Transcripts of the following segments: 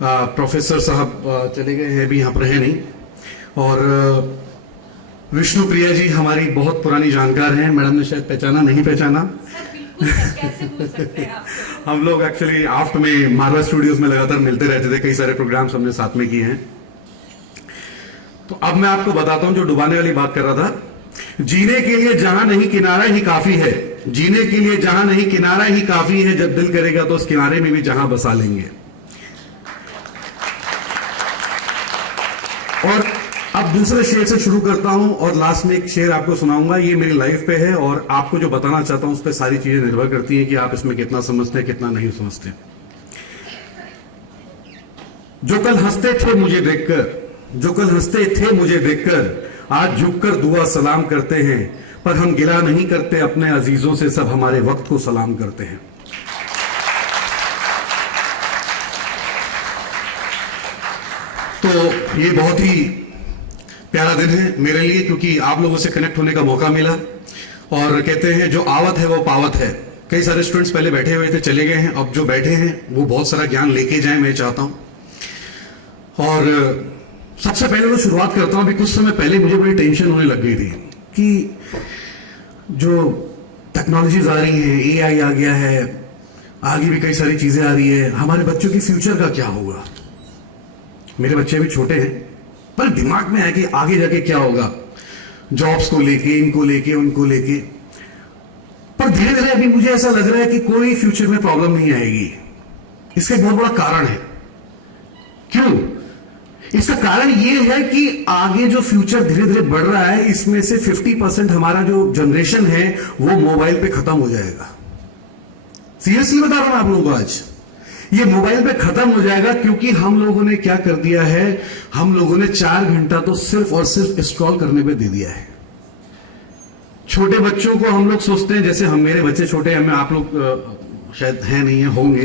Professor साहब चले गए हैं, अभी यहाँ पर है नहीं। और विष्णु प्रिया जी हमारी बहुत पुरानी जानकार हैं, मैडम ने शायद पहचाना, नहीं पहचाना। बिल्कुल सर, कैसे भूल सकते हैं आप? हम लोग एक्चुअली आफ्ट में मार्वल स्टूडियोज में लगातार मिलते रहते थे, कई सारे प्रोग्राम्स हमने साथ में किए हैं। तो अब मैं आपको बताता हूं जो डुबाने वाली बात कर रहा था। जीने के लिए जहां नहीं किनारा ही काफी है, जीने के लिए जहां नहीं किनारा ही काफी है, जब दिल करेगा तो उस किनारे में भी जहां बसा लेंगे। और अब दूसरे शेर से शुरू करता हूं और लास्ट में एक शेर आपको सुनाऊंगा। ये मेरी लाइफ पे है और आपको जो बताना चाहता हूं उस पर सारी चीजें निर्भर करती हैं कि आप इसमें कितना समझते हैं, कितना नहीं समझते। जो कल हंसते थे मुझे देखकर, जो कल हंसते थे मुझे देखकर, आज झुककर दुआ सलाम करते हैं। पर हम गिला नहीं करते अपने अजीजों से, सब हमारे वक्त को सलाम करते हैं। तो ये बहुत ही प्यारा दिन है मेरे लिए, क्योंकि आप लोगों से कनेक्ट होने का मौका मिला। और कहते हैं जो आवत है वो पावत है। कई सारे स्टूडेंट्स पहले बैठे हुए थे, चले गए हैं, अब जो बैठे हैं वो बहुत सारा ज्ञान लेके जाएं, मैं चाहता हूं। और सबसे पहले तो शुरुआत करता हूं, अभी कुछ समय पहले मुझे बड़ी टेंशन होने लग गई थी कि जो टेक्नोलॉजीज आ रही हैं, एआई आ गया है, आगे भी कई सारी चीजें आ रही है, हमारे बच्चों की फ्यूचर का क्या होगा। मेरे बच्चे भी छोटे हैं, पर दिमाग में है कि आगे जाके क्या होगा, जॉब्स को लेके, इनको लेके, उनको लेके। पर धीरे धीरे अभी मुझे ऐसा लग रहा है कि कोई फ्यूचर में प्रॉब्लम नहीं आएगी। इसका एक बहुत बड़ा कारण है। क्यों? इसका कारण यह है कि आगे जो फ्यूचर धीरे धीरे बढ़ रहा है, इसमें से 50% हमारा जो जनरेशन है वो मोबाइल पे खत्म हो जाएगा। सीरियसली बता रहा हूं आप लोगों को, आज ये मोबाइल पे खत्म हो जाएगा। क्योंकि हम लोगों ने क्या कर दिया है, हम लोगों ने 4 घंटा तो सिर्फ और सिर्फ स्क्रॉल करने पे दे दिया है। छोटे बच्चों को हम लोग सोचते हैं, जैसे हम, मेरे बच्चे छोटे हैं, मैं, आप लोग शायद हैं नहीं है, होंगे,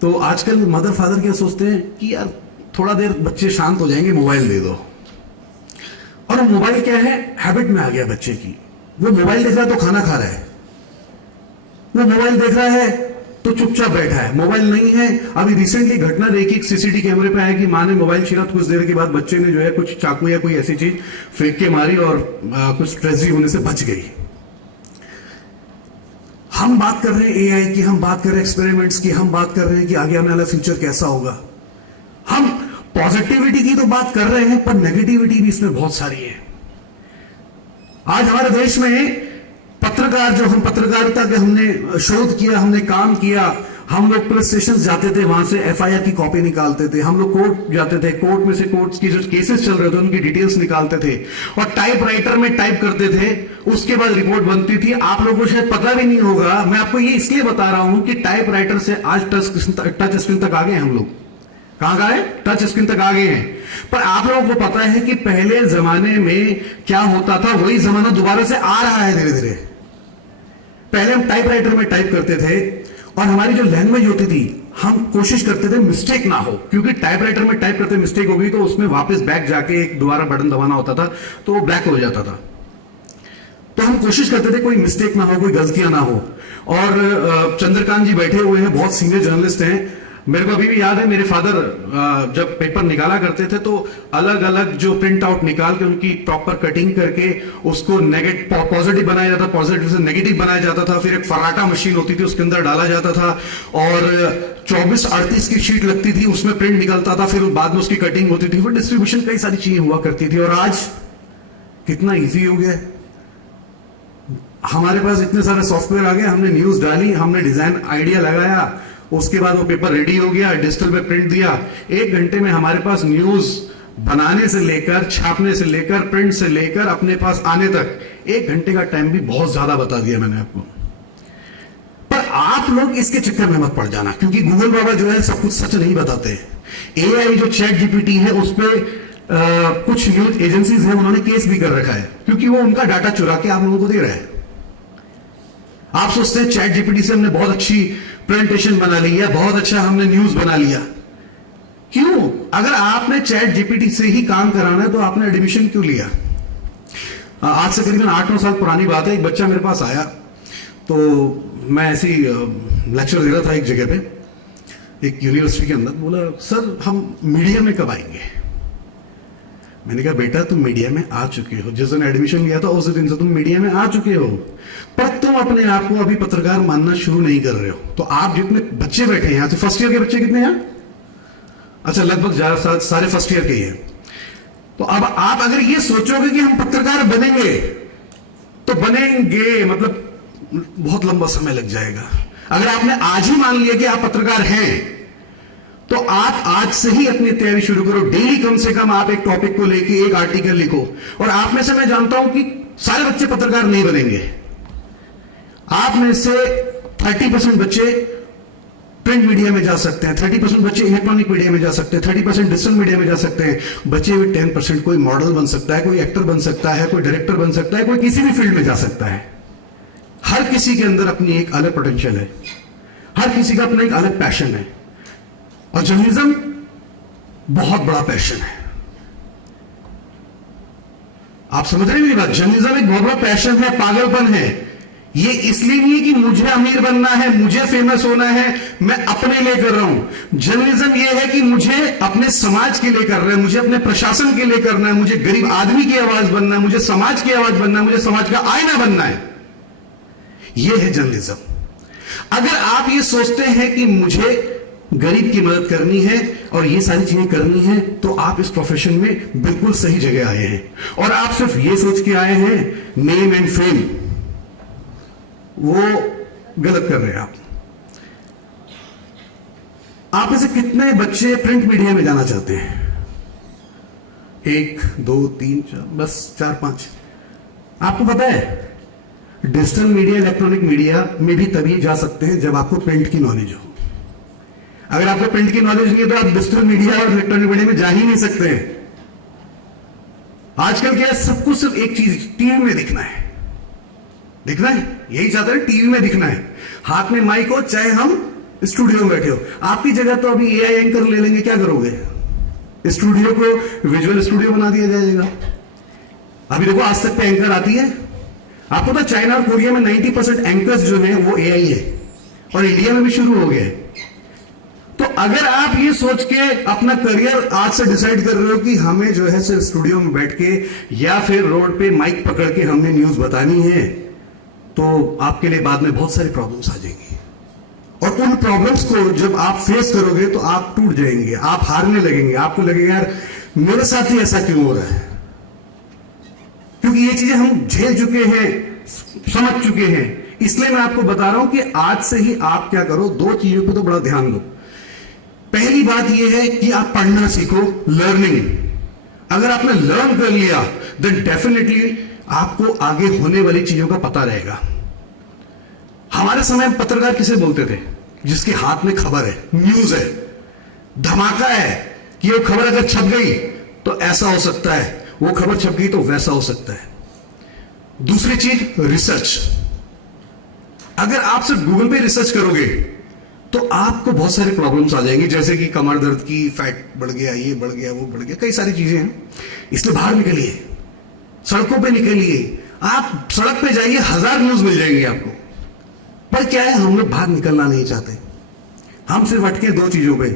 तो आजकल मदर फादर क्या सोचते हैं कि यार थोड़ा देर बच्चे शांत हो जाएंगे, मोबाइल दे दो। और मोबाइल क्या है, हैबिट में आ गया बच्चे की। वो मोबाइल देख रहा है तो खाना खा रहा है, वो मोबाइल देख रहा है तो चुपचाप बैठा है, मोबाइल नहीं है। अभी रिसेंटली घटना देखी, सीसीटीवी कैमरे पे आया कि मां ने मोबाइल छीना, कुछ देर के बाद बच्चे ने जो है कुछ चाकू या कोई ऐसी चीज फेंक के मारी और कुछ ट्रेजेडी होने से बच गई। हम बात कर रहे हैं एआई की, हम बात कर रहे हैं एक्सपेरिमेंट्स की, हम बात कर रहे हैं कि आगे आने वाला फ्यूचर कैसा होगा। हम पॉजिटिविटी की तो बात कर रहे हैं, पर नेगेटिविटी भी इसमें बहुत सारी है। आज हमारे देश में पत्रकार, जो हम पत्रकारिता के हमने शोध किया, हमने काम किया, हम लोग पुलिस स्टेशन जाते थे, वहां से एफआईआर की कॉपी निकालते थे, हम लोग कोर्ट जाते थे, कोर्ट में से कोर्ट की जो केसेस चल रहे थे उनकी डिटेल्स निकालते थे और टाइपराइटर में टाइप करते थे, उसके बाद रिपोर्ट बनती थी। आप लोगों को शायद पता भी नहीं होगा, मैं आपको ये इसलिए बता रहा हूं कि टाइपराइटर से आज टच स्क्रीन तक आ गए हम लोग। कहां गए? टच स्क्रीन तक आ गए हैं। पर आप लोगों को पता है कि पहले जमाने में क्या होता था, वही जमाना दोबारा से आ रहा है धीरे धीरे। पहले हम टाइपराइटर में टाइप करते थे और हमारी जो लैंग्वेज होती थी, हम कोशिश करते थे मिस्टेक ना हो, क्योंकि टाइपराइटर में टाइप करते मिस्टेक हो गई तो उसमें वापस बैक जाके एक दोबारा बटन दबाना होता था, तो वो ब्लैक हो जाता था। तो हम कोशिश करते थे कोई मिस्टेक ना हो, कोई गलतियां ना हो। और चंद्रकांत जी बैठे हुए हैं, बहुत सीनियर जर्नलिस्ट हैं। मेरे को अभी भी याद है, मेरे फादर जब पेपर निकाला करते थे तो अलग अलग जो प्रिंट आउट निकाल के उनकी प्रॉपर कटिंग करके उसको पॉजिटिव बनाया जाता, पॉजिटिव से नेगेटिव बनाया जाता था। फिर एक फराटा मशीन होती थी, उसके अंदर डाला जाता था और 24-38 की शीट लगती थी, उसमें प्रिंट निकलता था, फिर बाद में उसकी कटिंग होती थी, फिर डिस्ट्रीब्यूशन, कई सारी चीजें हुआ करती थी। और आज कितना ईजी हो गया, हमारे पास इतने सारे सॉफ्टवेयर आ गए, हमने न्यूज डाली, हमने डिजाइन आइडिया लगाया, उसके बाद वो पेपर रेडी हो गया, डिजिटल पे प्रिंट दिया। 1 घंटे में हमारे पास न्यूज बनाने से लेकर, छापने से लेकर, प्रिंट से लेकर अपने पास आने तक 1 घंटे का टाइम भी बहुत ज्यादा बता दिया मैंने आपको। पर आप लोग इसके चक्कर में मत पड़ जाना, क्योंकि गूगल बाबा जो है सब कुछ सच नहीं बताते। एआई जो चैट जीपीटी है, उस पर कुछ न्यूज एजेंसीज हैं, उन्होंने केस भी कर रखा है, क्योंकि वो उनका डाटा चुरा के आप लोगों को दे रहा है। आप सोचते हैं चैट जीपीटी से हमने बहुत अच्छी प्रेजेंटेशन बना ली है, बहुत अच्छा हमने न्यूज बना लिया। क्यों? अगर आपने चैट जीपीटी से ही काम कराना है तो आपने एडमिशन क्यों लिया? आज से करीबन 8-9 साल पुरानी बात है, एक बच्चा मेरे पास आया, तो मैं ऐसी लेक्चर दे रहा था एक जगह पे, एक यूनिवर्सिटी के अंदर, बोला सर हम मीडिया में कब आएंगे। मैंने कहा बेटा तुम मीडिया में आ चुके हो, जिस दिन एडमिशन लिया था उस दिन से तुम मीडिया में आ चुके हो, पर तुम अपने आप को अभी पत्रकार मानना शुरू नहीं कर रहे हो। तो आप जितने बच्चे बैठे हैं यहाँ, तो फर्स्ट ईयर के बच्चे कितने हैं? अच्छा, लगभग सारे फर्स्ट ईयर के ही हैं। तो अब आप अगर ये सोचोगे कि हम पत्रकार बनेंगे, तो बनेंगे मतलब बहुत लंबा समय लग जाएगा। अगर आपने आज ही मान लिया कि आप पत्रकार हैं, तो आप आज से ही अपनी तैयारी शुरू करो। डेली कम से कम आप एक टॉपिक को लेके एक आर्टिकल लिखो। और आप में से मैं जानता हूं कि सारे बच्चे पत्रकार नहीं बनेंगे। आप में से 30% बच्चे प्रिंट मीडिया में जा सकते हैं, 30% बच्चे इलेक्ट्रॉनिक मीडिया में जा सकते हैं, 30% डिजिटल मीडिया में जा सकते हैं। बचे हुए 10% कोई मॉडल बन सकता है, कोई एक्टर बन सकता है, कोई डायरेक्टर बन सकता है, कोई किसी भी फील्ड में जा सकता है। हर किसी के अंदर अपनी एक अलग पोटेंशियल है, हर किसी का अपना एक अलग पैशन है। और जर्नलिज्म बहुत बड़ा पैशन है। आप समझ रहे हैं मेरी बात? जर्नलिज्म एक बहुत बड़ा पैशन है, पागलपन है। ये इसलिए नहीं है कि मुझे अमीर बनना है, मुझे फेमस होना है, मैं अपने लिए कर रहा हूं। जर्नलिज्म ये है कि मुझे अपने समाज के लिए कर रहा है, मुझे अपने प्रशासन के लिए करना है, मुझे गरीब आदमी की आवाज बनना है, मुझे समाज की आवाज बनना है, मुझे समाज का आईना बनना है। यह है जर्नलिज्म। अगर आप ये सोचते हैं कि मुझे गरीब की मदद करनी है और ये सारी चीजें करनी है, तो आप इस प्रोफेशन में बिल्कुल सही जगह आए हैं। और आप सिर्फ ये सोच के आए हैं नेम एंड फेम, वो गलत कर रहे हैं आप में से कितने बच्चे प्रिंट मीडिया में जाना चाहते हैं? 1 2 3 4, बस 4 5। आपको पता है डिजिटल मीडिया, इलेक्ट्रॉनिक मीडिया में भी तभी जा सकते हैं जब आपको प्रिंट की नॉलेज हो। अगर आपको प्रिंट की नॉलेज नहीं है तो आप डिजिटल मीडिया और इलेक्ट्रॉनिक मीडिया में जा ही नहीं सकते हैं। आजकल क्या है, सबको सिर्फ एक चीज, टीवी में दिखना है। दिखना है, यही चाहते हैं, टीवी में दिखना है। हाथ में माइक हो, चाहे हम स्टूडियो में बैठे हो। आपकी जगह तो अभी एआई एंकर ले लेंगे, क्या करोगे? स्टूडियो को विजुअल स्टूडियो बना दिया जाएगा। अभी देखो आज तक पे एंकर आती है। आपको तो चाइना और कोरिया में 90% एंकर्स जो है वो एआई है, और इंडिया में भी शुरू हो गया है। तो अगर आप ये सोच के अपना करियर आज से डिसाइड कर रहे हो कि हमें जो है सिर्फ स्टूडियो में बैठ के या फिर रोड पे माइक पकड़ के हमने न्यूज बतानी है, तो आपके लिए बाद में बहुत सारी प्रॉब्लम्स आ जाएंगी। और उन प्रॉब्लम्स को जब आप फेस करोगे तो आप टूट जाएंगे, आप हारने लगेंगे। आपको लगेगा यार मेरे साथ ही ऐसा क्यों हो रहा है, क्योंकि ये चीजें हम झेल चुके हैं, समझ चुके हैं। इसलिए मैं आपको बता रहा हूं कि आज से ही आप क्या करो, 2 चीजों पे तो बड़ा ध्यान दो। पहली बात यह है कि आप पढ़ना सीखो, लर्निंग। अगर आपने लर्न कर लिया देन डेफिनेटली आपको आगे होने वाली चीजों का पता रहेगा। हमारे समय में पत्रकार किसे बोलते थे? जिसके हाथ में खबर है, न्यूज है, धमाका है कि वो खबर अगर छप गई तो ऐसा हो सकता है, वो खबर छप गई तो वैसा हो सकता है। दूसरी चीज रिसर्च। अगर आप सिर्फ गूगल पे रिसर्च करोगे तो आपको बहुत सारी प्रॉब्लम्स आ जाएंगी, जैसे कि कमर दर्द की, फैट बढ़ गया, ये बढ़ गया, वो बढ़ गया, कई सारी चीजें हैं। इसलिए बाहर निकलिए, सड़कों पे निकलिए, आप सड़क पे जाइए, 1000 न्यूज मिल जाएंगी आपको। पर क्या है, हम लोग बाहर निकलना नहीं चाहते। हम सिर्फ अटके 2 चीजों पे।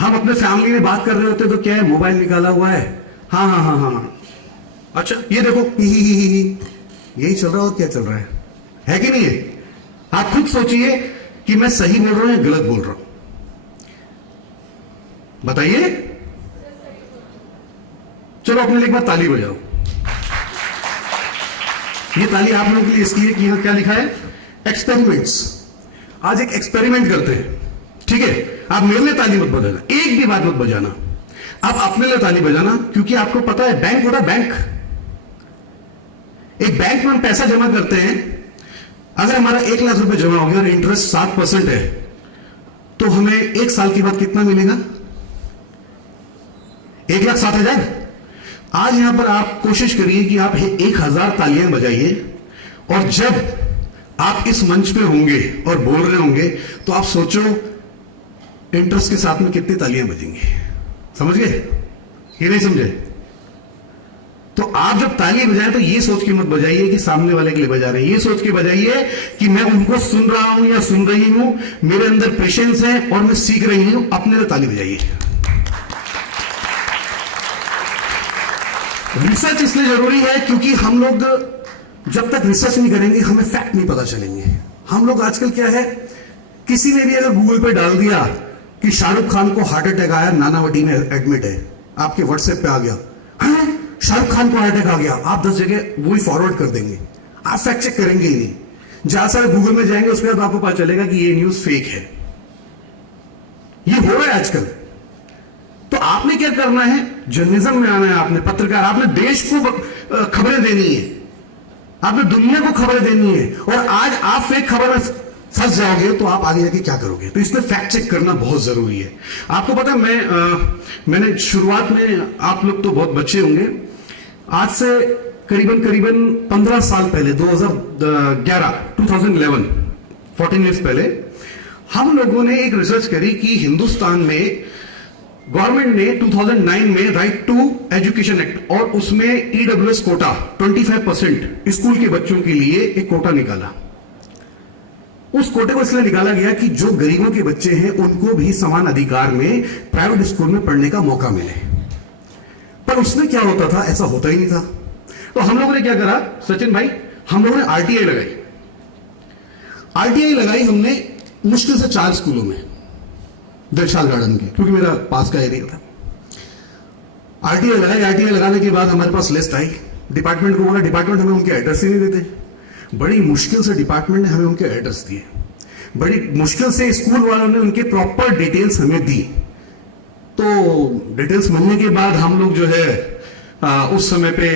हम अपने फैमिली में बात कर रहे होते तो क्या है, मोबाइल निकाला हुआ है, हाँ हाँ हाँ हाँ, अच्छा ये देखो, यही चल रहा है। और क्या चल रहा है कि नहीं है? आप खुद सोचिए कि मैं सही बोल रहा हूं या गलत बोल रहा हूं, बताइए। चलो अपने लिए एक बार ताली बजाओ। ये ताली आप लोगों के लिए इसलिए कि यहां क्या लिखा है, एक्सपेरिमेंट्स। आज एक एक्सपेरिमेंट करते हैं, ठीक है? आप मेरे लिए ताली मत बजाना, एक भी बात मत बजाना, आप अपने लिए ताली बजाना। क्योंकि आपको पता है बैंक होता है, बैंक, एक बैंक में हम पैसा जमा करते हैं। अगर हमारा 1 लाख रुपए जमा हो गया और इंटरेस्ट 7% है, तो हमें 1 साल के बाद कितना मिलेगा? 1,07,000। आज यहां पर आप कोशिश करिए कि आप 1000 तालियां बजाइए, और जब आप इस मंच पे होंगे और बोल रहे होंगे तो आप सोचो इंटरेस्ट के साथ में कितनी तालियां बजेंगी। समझ गए? ये नहीं समझे? तो आप जब ताली बजाएं तो ये सोच के मत बजाइए कि सामने वाले के लिए बजा रहे हैं, ये सोच के बजाइए कि मैं उनको सुन रहा हूं या सुन रही हूं, मेरे अंदर पेशेंस है और मैं सीख रही हूं, अपने लिए ताली बजाइए। रिसर्च इसलिए जरूरी है क्योंकि हम लोग जब तक रिसर्च नहीं करेंगे हमें फैक्ट नहीं पता चलेंगे। हम लोग आजकल क्या है, किसी ने भी अगर गूगल पे डाल दिया कि शाहरुख खान को हार्ट अटैक आया, नानावटी में एडमिट है, आपके व्हाट्सएप पे आ गया, हाँ शाहरुख खान को हार्ट अटैक आ गया, आप 10 जगह वही फॉरवर्ड कर देंगे, आप फैक्ट चेक करेंगे ही नहीं। जहां सारे गूगल में जाएंगे उसके बाद आपको पता चलेगा कि ये न्यूज फेक है। ये हो रहा है आजकल। तो आपने क्या करना है, जर्नलिज्म में आना है, आपने पत्रकार, आपने देश को खबरें देनी है, आपने दुनिया को खबरें देनी है। और आज आप फेक खबर में फंस जाओगे तो आप आगे जाके क्या करोगे? तो इसमें फैक्ट चेक करना बहुत जरूरी है। आपको पता है, मैंने शुरुआत में, आप लोग तो बहुत बच्चे होंगे, आज से करीबन 15 साल पहले 2011 14 ईयर्स पहले हम लोगों ने एक रिसर्च करी कि हिंदुस्तान में गवर्नमेंट ने 2009 में राइट टू एजुकेशन एक्ट और उसमें ईडब्ल्यूएस कोटा 25% स्कूल के बच्चों के लिए एक कोटा निकाला। उस कोटे को इसलिए निकाला गया कि जो गरीबों के बच्चे हैं उनको भी समान अधिकार में प्राइवेट स्कूल में पढ़ने का मौका मिले। पर उसमें क्या होता था, ऐसा होता ही नहीं था। तो हम लोगों ने क्या करा सचिन भाई, हम लोगों ने आरटीआई लगाई हमने मुश्किल से 4 स्कूलों में, दिलशाद गार्डन के, क्योंकि मेरा पास का एरिया था। आरटीआई लगाने के बाद हमारे पास लिस्ट आई, डिपार्टमेंट को बोला, डिपार्टमेंट हमें उनके एड्रेस ही नहीं देते। बड़ी मुश्किल से डिपार्टमेंट ने हमें उनके एड्रेस दिए, बड़ी मुश्किल से स्कूल वालों ने उनके प्रॉपर डिटेल्स हमें दी। तो डिटेल्स मिलने के बाद हम लोग जो है उस समय पे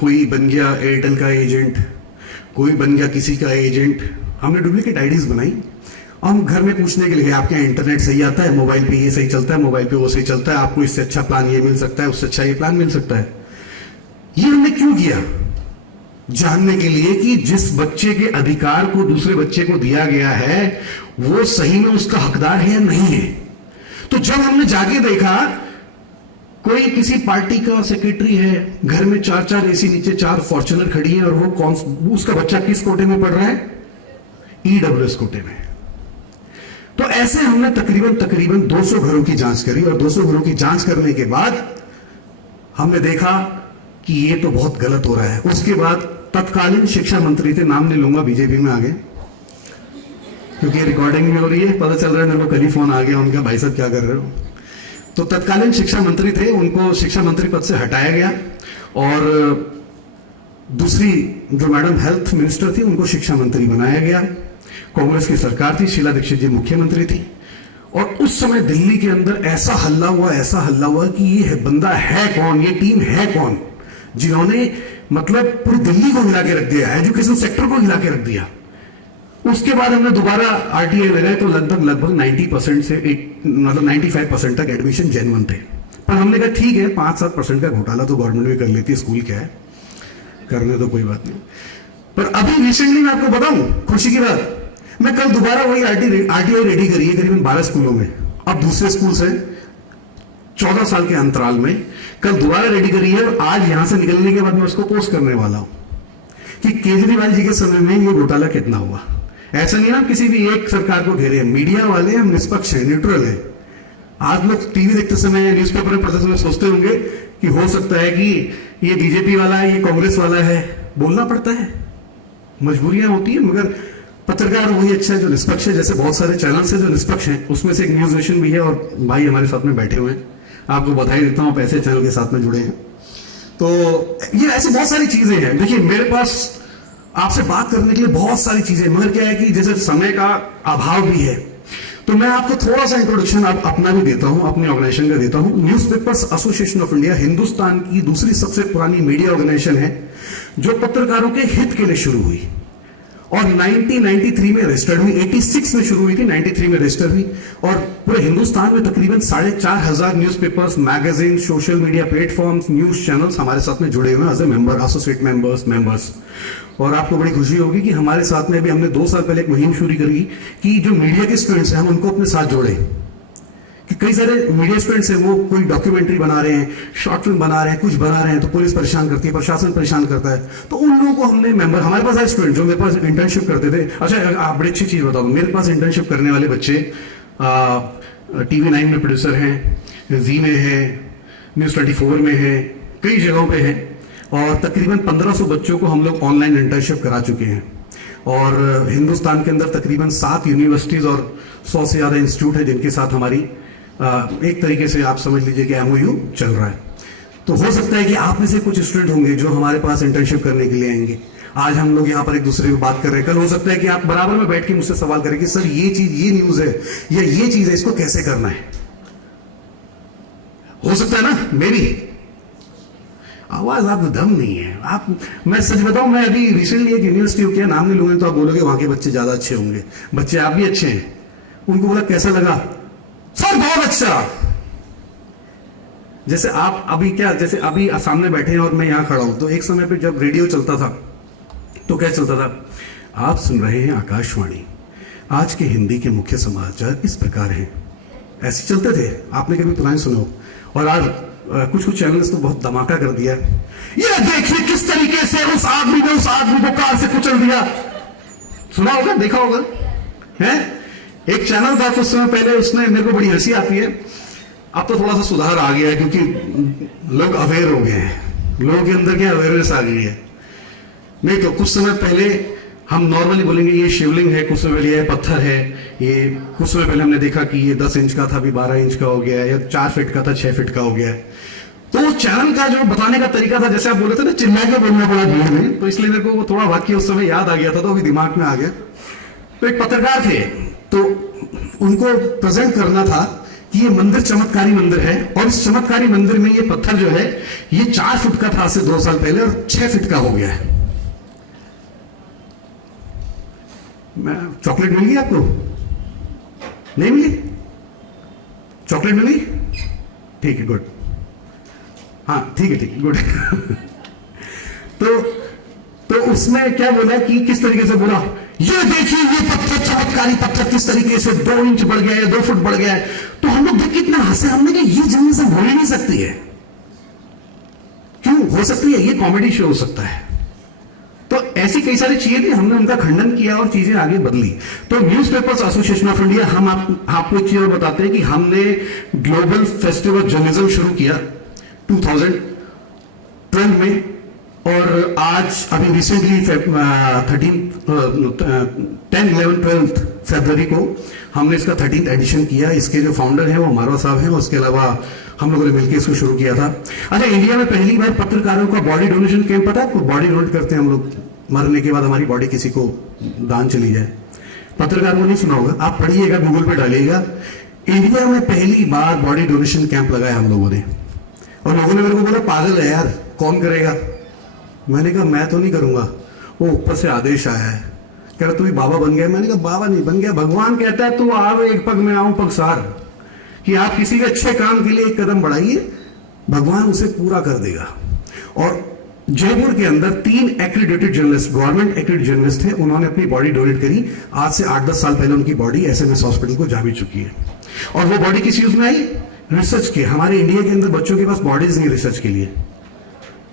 कोई बन गया एयरटेल का एजेंट, कोई बन गया किसी का एजेंट। हमने डुप्लीकेट आईडीज बनाई, हम घर में पूछने के लिए आपके यहाँ इंटरनेट सही आता है, मोबाइल पे ये सही चलता है, मोबाइल पे वो सही चलता है, आपको इससे अच्छा प्लान ये मिल सकता है, उससे अच्छा ये प्लान मिल सकता है। ये हमने क्यों किया? जानने के लिए कि जिस बच्चे के अधिकार को दूसरे बच्चे को दिया गया है वो सही में उसका हकदार है या नहीं है। तो जब हमने जाके देखा कोई किसी पार्टी का सेक्रेटरी है, घर में 4 एसी नीचे 4 फॉर्च्यूनर खड़ी है, और वो उसका बच्चा किस कोटे में पढ़ रहा है? ईडब्ल्यूएस कोटे में। तो ऐसे हमने तकरीबन 200 घरों की जांच करी, और 200 घरों की जांच करने के बाद हमने देखा कि ये तो बहुत गलत हो रहा है। उसके बाद तत्कालीन शिक्षा मंत्री थे, नाम नहीं लूंगा, बीजेपी में आ गए, क्योंकि रिकॉर्डिंग भी हो रही है, पता चल रहा है मेरे को कल ही फोन आ गया उनका, भाई साहब क्या कर रहे हो। तो तत्कालीन शिक्षा मंत्री थे, उनको शिक्षा मंत्री पद से हटाया गया, और दूसरी जो मैडम हेल्थ मिनिस्टर थी उनको शिक्षा मंत्री बनाया गया। कांग्रेस की सरकार थी, शीला दीक्षित जी मुख्यमंत्री थी। और उस समय दिल्ली के अंदर ऐसा हल्ला हुआ कि ये बंदा है कौन, ये टीम है कौन, जिन्होंने मतलब पूरी दिल्ली को हिला के रख दिया, एजुकेशन सेक्टर को हिला के रख दिया। उसके बाद हमने दोबारा आरटीआई लगाए तो लगभग 90% से 95% तक एडमिशन जेन्युइन थे। पर हमने कहा ठीक है, 5-7% का घोटाला तो गवर्नमेंट भी कर लेती है, स्कूल क्या है, करने तो कोई बात नहीं। पर अभी रिसेंटली मैं आपको बताऊं खुशी की बात, मैं कल दोबारा वही आरटीआई रेडी करी है करीबन 12 स्कूलों में, अब दूसरे स्कूल से 14 साल के अंतराल में कल दोबारा रेडी करी है। और आज यहां से निकलने के बाद मैं उसको पोस्ट करने वाला हूं कि केजरीवाल जी के समय में ये घोटाला कितना हुआ। ऐसा नहीं ना किसी भी एक सरकार को घेरे, मीडिया वाले हम निष्पक्ष हैं, न्यूट्रल है। आज लोग टीवी देखते समय या न्यूज़पेपर में पढ़ते समय सोचते होंगे कि हो सकता है कि ये बीजेपी वाला है, ये कांग्रेस वाला है, बोलना पड़ता है, मजबूरियां होती है। मगर पत्रकार वही अच्छा है जो निष्पक्ष है, जैसे बहुत सारे चैनल्स हैं जो निष्पक्ष हैं, उसमें से एक न्यूज नेशन भी है, और भाई हमारे साथ में बैठे हुए हैं, आपको बधाई देता हूं, आप ऐसे चैनल के साथ में जुड़े हैं। तो ये ऐसी बहुत सारी चीजें हैं। देखिए मेरे पास आपसे बात करने के लिए बहुत सारी चीजें, मगर क्या है कि जैसे समय का अभाव भी है, तो मैं आपको थोड़ा सा इंट्रोडक्शन अपना भी देता हूं, अपने ऑर्गेनाइजेशन का देता हूं। Newspapers association of India Hindustan की दूसरी सबसे पुरानी मीडिया ऑर्गेनाइजेशन है, जो पत्रकारों के हित के लिए शुरू हुई और 1993 में रजिस्टर्ड हुई। 86 में शुरू हुई थी, 93 में रजिस्टर्ड हुई, और पूरे हिंदुस्तान में तकरीबन 4,500 newspapers, magazine, social media platforms, news channels हमारे साथ में जुड़े हुए हैं as a member, associate members. और आपको बड़ी खुशी होगी कि हमारे साथ में अभी हमने 2 साल पहले एक मुहिम शुरू करी कि जो मीडिया के स्टूडेंट्स हैं हम उनको अपने साथ जोड़े, कि कई सारे मीडिया स्टूडेंट्स हैं, वो कोई डॉक्यूमेंट्री बना रहे हैं, शॉर्ट फिल्म बना रहे हैं, कुछ बना रहे हैं, तो पुलिस परेशान करती है, प्रशासन परेशान करता है, तो उन लोगों को हमने मेंबर, हमारे पास आए स्टूडेंट जो मेरे पास इंटर्नशिप करते थे। अच्छा, आप बड़ी अच्छी चीज बताओ, मेरे पास इंटर्नशिप करने वाले बच्चे TV9 में प्रोड्यूसर हैं, जी में है, News 24 में है, कई जगहों पे हैं, और तकरीबन 1500 बच्चों को हम लोग ऑनलाइन इंटर्नशिप करा चुके हैं। और हिंदुस्तान के अंदर तकरीबन 7 यूनिवर्सिटीज और 100 से ज्यादा इंस्टीट्यूट है जिनके साथ हमारी एक तरीके से आप समझ लीजिए कि MOU चल रहा है। तो हो सकता है कि आप में से कुछ स्टूडेंट होंगे जो हमारे पास इंटर्नशिप करने के लिए आएंगे। आज हम लोग यहाँ पर एक दूसरे को बात कर रहे हैं, कल हो सकता है कि आप बराबर में बैठ के मुझसे सवाल करें कि सर ये चीज, ये न्यूज है या ये चीज है, इसको कैसे करना है। हो सकता है ना, मेरी आवाज आप दम नहीं है। आप, मैं सच बताऊं, मैं अभी रिसेंटली एक यूनिवर्सिटी हो, क्या नाम नहीं लूंगा तो आप बोलोगे वहां के बच्चे ज्यादा अच्छे होंगे, बच्चे आप भी अच्छे हैं। उनको बोला कैसा लगा, सर बहुत अच्छा। जैसे आप अभी क्या, जैसे अभी सामने बैठे हैं और मैं यहां खड़ा हूं, तो एक समय पे जब रेडियो चलता था तो क्या चलता था, आप सुन रहे हैं आकाशवाणी, आज के हिंदी के मुख्य समाचार इस प्रकार हैं, ऐसे चलते थे। आपने कभी पुराने सुने हो? और आज कुछ कुछ चैनल्स तो बहुत धमाका कर दिया, ये देखिए किस तरीके से उस आदमी ने उस आदमी को कार से कुचल दिया। सुना होगा, देखा होगा, है? एक चैनल था कुछ समय पहले, उसने, मेरे को बड़ी हंसी आती है, अब तो थोड़ा सा सुधार आ गया है क्योंकि लोग अवेयर हो गए हैं, लोगों के अंदर क्या अवेयरनेस आ गई है। नहीं तो कुछ समय पहले हम नॉर्मली बोलेंगे ये शिवलिंग है, कुछ समय पहले ये पत्थर है, ये कुछ समय पहले हमने देखा कि ये 10 इंच का था, अभी 12 इंच का हो गया, या 4 फीट का था, 6 फीट का हो गया। तो चैनल का जो बताने का तरीका था, जैसे आप बोले थे ना, चिल्ला के बोलना पड़ा भीड़ में, तो इसलिए मेरे को वो थोड़ा वाक्य उस समय याद आ गया था, तो अभी दिमाग में आ गया। तो एक पत्रकार थे, तो उनको प्रेजेंट करना था कि ये मंदिर चमत्कारी मंदिर है, और इस चमत्कारी मंदिर में ये पत्थर जो है ये 4 फुट का था से 2 साल पहले, और 6 फीट का हो गया है। मैं, चॉकलेट मिल गई आपको? नहीं मिली? चॉकलेट मिली? ठीक है, गुड। हाँ ठीक है, गुड। तो उसमें क्या बोला कि किस तरीके से बोला, ये देखिए ये पत्थर, चमत्कारी पत्थर किस तरीके से 2 इंच बढ़ गया है, 2 फुट बढ़ गया है। तो हम लोग देख कितना हंसे, हमने कहा ये जर्नलिज्म हो ही नहीं सकती है। क्यों हो सकती है? ये कॉमेडी शो हो सकता है। तो ऐसी कई सारी चीजें थी, हमने उनका खंडन किया और चीजें आगे बदली। तो न्यूज़पेपर्स एसोसिएशन ऑफ इंडिया, हम आपको एक चीज और बताते हैं कि हमने ग्लोबल फेस्टिवल जर्नलिज्म शुरू किया 2012 में, और आज अभी रिसेंटली 10, 11, 12 फरवरी को हमने इसका 13th एडिशन किया। इसके जो फाउंडर हैं वो मारवा साहब हैं, उसके अलावा हम लोगों ने मिलकर इसको शुरू किया था। अच्छा, इंडिया में पहली बार पत्रकारों का बॉडी डोनेशन कैंप, पता है आपको? बॉडी डोनेट करते हैं हम लोग, मरने के बाद हमारी बॉडी किसी को दान चली जाए। पत्रकार को नहीं सुना होगा, आप पढ़िएगा, गूगल पे डालिएगा, इंडिया में पहली बार बॉडी डोनेशन कैंप लगाया हम लोगों ने। और लोगों ने मेरे को बोला पागल है यार, कौन करेगा? मैंने कहा मैं तो नहीं करूंगा, वो ऊपर से आदेश आया है, कह रहा तू भी बाबा बन गया। मैंने कहा बाबा नहीं बन गया, भगवान कहता है तू आओ एक पग में आऊं पगसार, कि आप किसी के अच्छे काम के लिए एक कदम बढ़ाइए, भगवान उसे पूरा कर देगा। और जयपुर के अंदर 3 accredited journalist, government accredited journalist थे, उन्होंने अपनी बॉडी डोनेट करी। आज से 8-10 साल पहले उनकी बॉडी SMS हॉस्पिटल को जा भी चुकी है। और वो बॉडी किस यूज में आई? रिसर्च के। हमारे इंडिया के अंदर बच्चों के पास बॉडीज नहीं रिसर्च के लिए,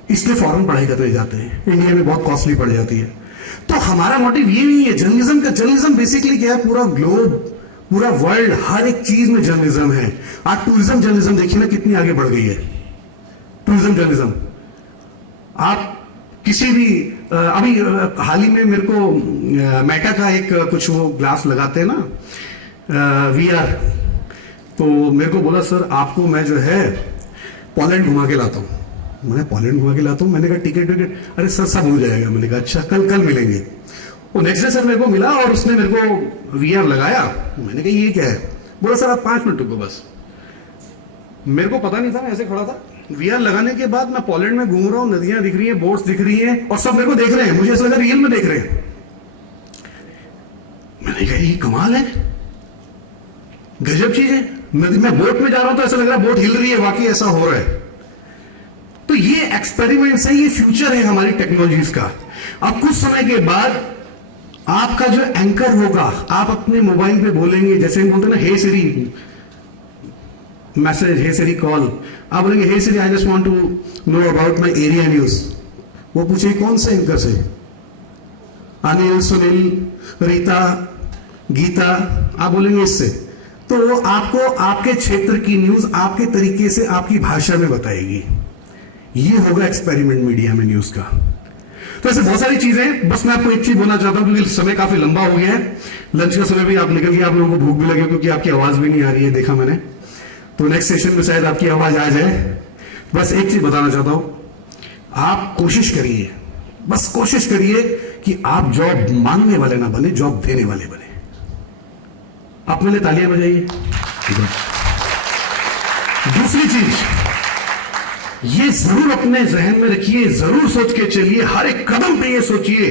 इसलिए फॉरेन पढ़ाई करने जाते हैं, इंडिया में बहुत कॉस्टली पड़ जाती है। तो हमारा मोटिव ये नहीं है जर्नलिज्म का। जर्नलिज्म बेसिकली क्या है, पूरा ग्लोब, पूरा वर्ल्ड, हर एक चीज में जर्नलिज्म है। आज टूरिज्म जर्नलिज्म देखिए ना कितनी आगे बढ़ गई है। टूरिज्म जर्नलिज्म, आप किसी भी अभी हाल ही में मेरे को मेटा का एक कुछ वो ग्लास लगाते हैं ना, VR, तो मेरे को बोला सर आपको मैं जो है पोलैंड घुमा के लाता हूँ। मैंने पोलैंड घुमा के लाता हूँ, मैंने कहा टिकट, अरे सर सब हो जाएगा। मैंने कहा अच्छा कल मिलेंगे। वो नेक्स्ट डे सर मेरे को मिला और उसने मेरे को VR लगाया। मैंने कहा ये क्या है? बोला सर आप 5 मिनट रुको बस। मेरे को पता नहीं था, मैं ऐसे खड़ा था। VR लगाने के बाद मैं पोलैंड में घूम रहा हूँ, नदियां दिख रही हैं, बोट्स दिख रही हैं, और सब मेरे को देख रहे हैं, मुझे ऐसा लगा रियल में देख रहे हैं। मैंने कहा ये कमाल है, गजब चीज है। मैं बोट में जा रहा हूं तो ऐसा लग रहा है बोट हिल रही है, वाकई ऐसा हो रहा है। तो ये एक्सपेरिमेंट है, ये फ्यूचर है हमारी टेक्नोलॉजीज का। अब कुछ समय के बाद आपका जो एंकर होगा, आप अपने मोबाइल पे बोलेंगे, जैसे हम बोलते हैं ना हे सिरी, मैसेज, हे सिरी कॉल, आप बोलेंगे hey Siri I just want to know about my area news. वो पूछे कौन से एंकर से, अनिल, सुनील, रीता, गीता, आप बोलेंगे इससे। तो वो आपको आपके क्षेत्र की न्यूज आपके तरीके से आपकी भाषा में बताएगी। ये होगा एक्सपेरिमेंट मीडिया में न्यूज का। तो ऐसे बहुत सारी चीजें, बस मैं आपको एक चीज बोलना चाहता हूं क्योंकि समय काफी लंबा हो गया है, लंच का समय भी आप निकल गया, आप लोगों को भूख भी लगी क्योंकि आपकी आवाज भी नहीं आ रही है, देखा मैंने। तो नेक्स्ट सेशन में शायद आपकी आवाज आ जाए। बस एक चीज बताना चाहता हूं, आप कोशिश करिए, बस कोशिश करिए कि आप जॉब मांगने वाले ना बने, जॉब देने वाले बने। आप मेरे लिए तालियां बजाइए। दूसरी चीज, ये जरूर अपने जहन में रखिए, जरूर सोच के चलिए, हर एक कदम पे ये सोचिए,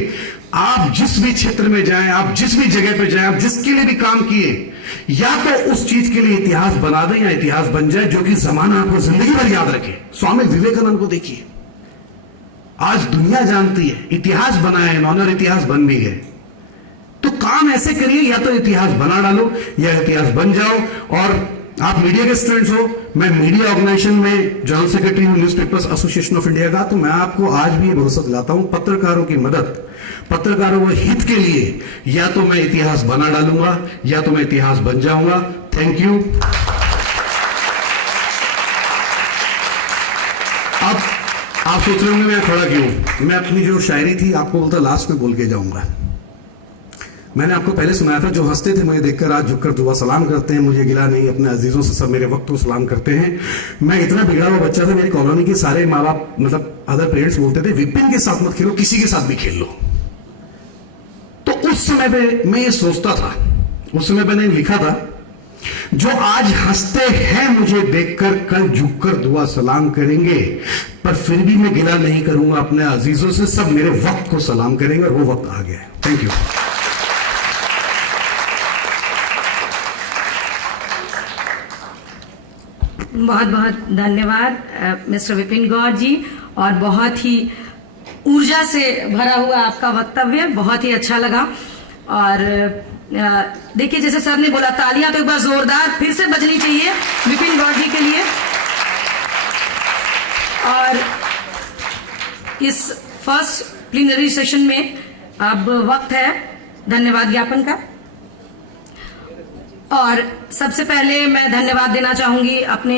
आप जिस भी क्षेत्र में जाएं, आप जिस भी जगह पे जाएं, आप जिसके लिए भी काम किए, या तो उस चीज के लिए इतिहास बना दें या इतिहास बन जाए जो कि जमाना आपको जिंदगी भर याद रखे। स्वामी विवेकानंद को देखिए, आज दुनिया जानती है, इतिहास बनाया इन्होंने और इतिहास बन भी गए। तो काम ऐसे करिए, या तो इतिहास बना डालो या इतिहास बन जाओ। और आप मीडिया के स्टूडेंट्स हो, मैं मीडिया ऑर्गेनाइजेशन में जनरल सेक्रेटरी हूं न्यूज़पेपर्स एसोसिएशन ऑफ इंडिया का, तो मैं आपको आज भी ये भरोसा दिलाता हूं, पत्रकारों की मदद, पत्रकारों के हित के लिए या तो मैं इतिहास बना डालूंगा या तो मैं इतिहास बन जाऊंगा। Thank you. अब आप सोच रहे होंगे मैं खड़ा क्यों, मैं अपनी जो शायरी थी आपको बोलता लास्ट में बोल के जाऊंगा। मैंने आपको पहले सुनाया था, जो हंसते थे मुझे देखकर आज झुककर दुआ सलाम करते हैं, मुझे गिला नहीं, अपने अजीजों से सब मेरे वक्त को सलाम करते हैं। मैं इतना बिगड़ा हुआ बच्चा था, मेरी कॉलोनी के सारे माँ बाप मतलब अदर पेरेंट्स बोलते थे विपिन के साथ मत खेलो, किसी के साथ भी खेल लो। तो उस समय पे मैं ये सोचता था, उस समय मैंने लिखा था, जो आज हंसते हैं मुझे देखकर कल झुककर दुआ सलाम करेंगे, पर फिर भी मैं गिला नहीं करूंगा अपने अजीजों से, सब मेरे वक्त को सलाम करेंगे और वो वक्त आ गया है। Thank you. बहुत बहुत धन्यवाद मिस्टर विपिन गौर जी, और बहुत ही ऊर्जा से भरा हुआ आपका वक्तव्य, बहुत ही अच्छा लगा। और देखिए जैसे सर ने बोला, तालियां तो एक बार जोरदार फिर से बजनी चाहिए विपिन गौर जी के लिए। और इस फर्स्ट प्लीनरी सेशन में अब वक्त है धन्यवाद ज्ञापन का, और सबसे पहले मैं धन्यवाद देना चाहूंगी अपने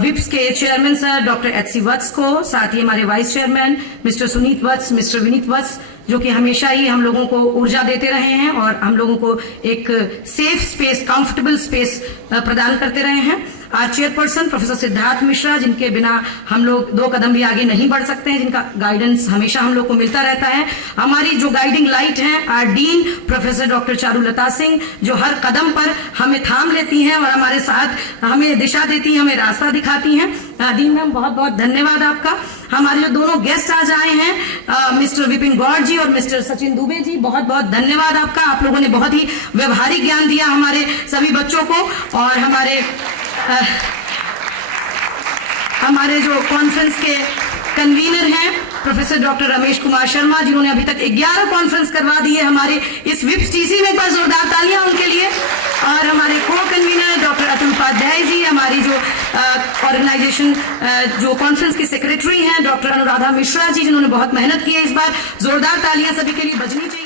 विप्स के चेयरमैन सर डॉक्टर एच.सी. वत्स को, साथ ही हमारे वाइस चेयरमैन मिस्टर सुनीत वत्स, मिस्टर विनीत वत्स, जो कि हमेशा ही हम लोगों को ऊर्जा देते रहे हैं और हम लोगों को एक सेफ स्पेस, कंफर्टेबल स्पेस प्रदान करते रहे हैं। Our chairperson professor Siddharth Mishra, जिनके बिना हम लोग 2 कदम भी आगे नहीं बढ़ सकते हैं, जिनका गाइडेंस हमेशा हम लोग को मिलता रहता है। हमारी जो गाइडिंग लाइट हैं our dean professor doctor Charulata Singh, जो हर कदम पर हमें थाम लेती हैं और हमारे साथ हमें दिशा देती हैं, हमें रास्ता दिखाती हैं। डीन मैम बहुत बहुत धन्यवाद आपका। हमारे जो दोनों गेस्ट आज आए हैं मिस्टर विपिन गौर जी और मिस्टर सचिन दुबे जी, बहुत बहुत धन्यवाद आपका। आप लोगों ने बहुत ही व्यवहारिक ज्ञान दिया हमारे सभी बच्चों को। और हमारे जो कॉन्फ्रेंस के कन्वीनर हैं प्रोफेसर डॉक्टर रमेश कुमार शर्मा, जिन्होंने अभी तक 11 कॉन्फ्रेंस करवा दी है हमारे इस विप्स टीसी में, एक बार जोरदार तालियां उनके लिए। और हमारे को कन्वीनर डॉक्टर अतुल उपाध्याय जी, हमारी जो ऑर्गेनाइजेशन जो कॉन्फ्रेंस की सेक्रेटरी हैं डॉक्टर अनुराधा मिश्रा जी, जिन्होंने बहुत मेहनत की है इस बार। जोरदार तालियां सभी के लिए बजनी चाहिए।